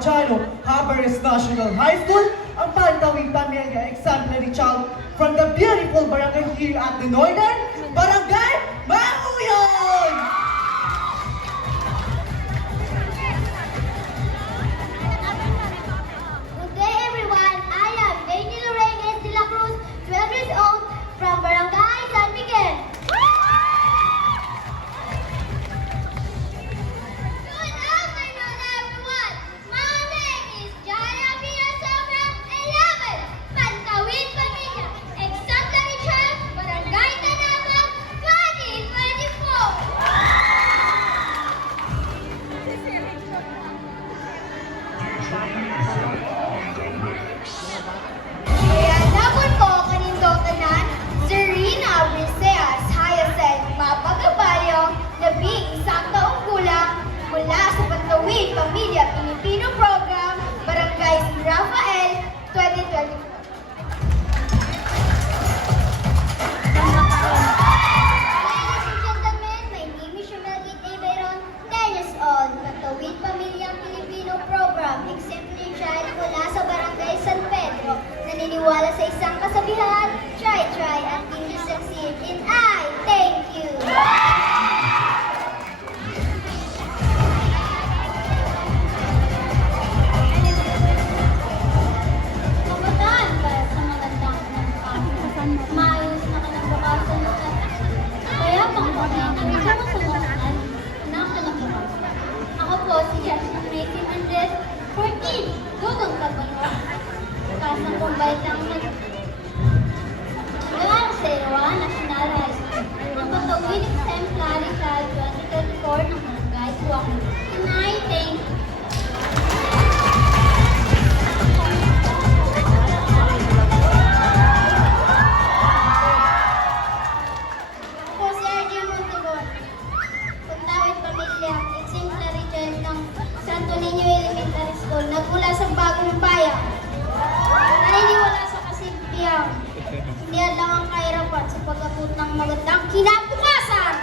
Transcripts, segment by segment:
Abadiano, Habares National High School, ang Pantawing Pamilya Exemplary Child from the beautiful barangay here at the Northern Barangay Mauyon! Good day everyone, I am Daniel Reyes de la Cruz, 12 years old, from Barangay San Miguel. Good afternoon everyone, my name is Jaya Piazza from 11, Pantawid Pamilya, Exemplary Child, Barangay Tanabang, 2024. Kaya nabot ko kanindong tanan, Serena Briseas Hyacinth Mapagabayong, labing isang taong gulang, mula sa Pantawid Pamilya Pilipino Program, Barangay San Rafael, 2024. Ladies and gentlemen, my name is Shumelgit Iberon, 10 years old, Pantawid Pamilyang Pilipino Program, exemplary child mula sa Barangay San Pedro. Naniniwala sa isang kasabihan, try until you succeed, and I thank you. Kabataan para sa magandang maayos na kinabukasan at kaya pang pagkakas sa lahat ng kinabukasan. Ako po si Jasmine Racing Andres, 14, Gugong Kabango. Kasang pambaitang nag-aaral sa Irawa National High School. Ang Pantawid Exemplary Child 2024 ng Barangay Suwak. And I thank you. Ako po si Arjun Montegon, Pantawid Pamilya, exemplary child ng Santo Niño Elementary School, nagmula sa Bagong Bayan. Naniniwala sa kasimplihang, hindi lang ang kahirapan sa pag-abot ng magandang kinabukasan.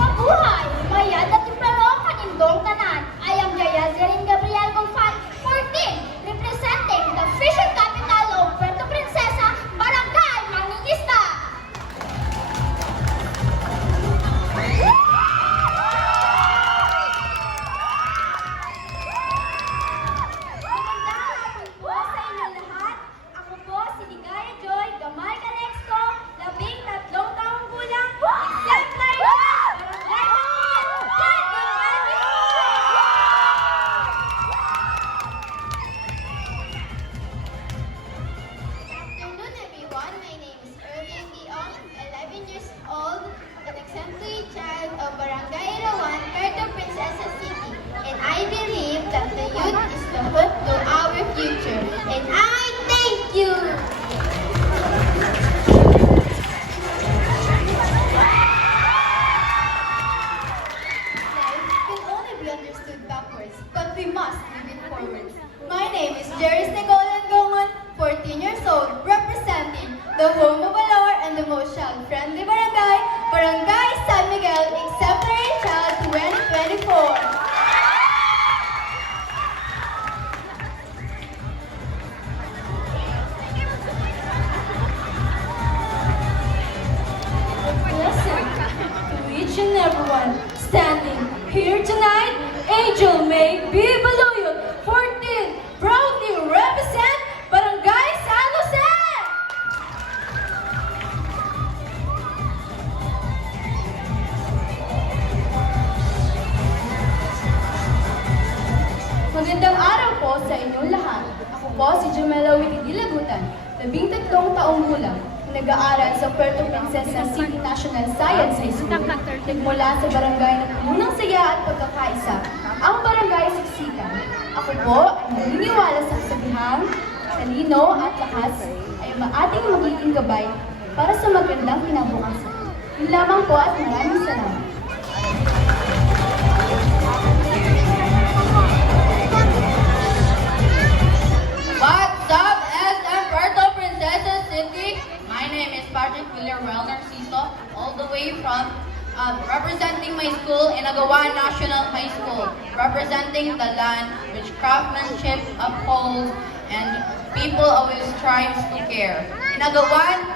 Mabuhay! Mayad at implaro kanindong tanan. I am Jaya Zerin Gabriel Gonfal, 14, representing the fishing capital of Puerto Princesa, Barangay Mangingisda. Magandang hapon po sa inyo lahat. Ako po si Ligaya Joy Gamay Calexco, 13 taong gulang, exemplary child, Barangay Mangingisda, 2024. Afternoon everyone, my name is Erwin Dion, 11 years old, an exemplary child of Barangay Irawan, Puerto Princesa City. And I believe that the youth is the hope to our future. And I thank you! Life can only be understood backwards, but we must move it forward. My name is Jerry Negolan Gongon, 14 years old, representing the home of valor and the most child-friendly barangay, Barangay San Miguel, Exemplary Child 2024. Blessing to each and everyone standing here tonight, Angel May B. Baluyot, 14, proudly represent Barangay San Jose! Magandang araw po sa inyong lahat. Ako po si Jamela Witty Dilagutan, 13 taong gulang, nag-aaral sa Puerto Princesa City National Science High School. Nagmula sa barangay ng punong saya at pagkakaisa, ang Barangay Siksikan. Ako po ay naniniwala sa kasabihang, talino at lakas ay ating magiging gabay para sa magandang kinabukasan. Yun lamang po at maraming salamat. What's up, SM Puerto Princesa City? My name is Patrick Villarreal Narciso, all the way from representing my school in Agawan National High School, representing the land which craftsmanship upholds and people always strives to care. In Agawan,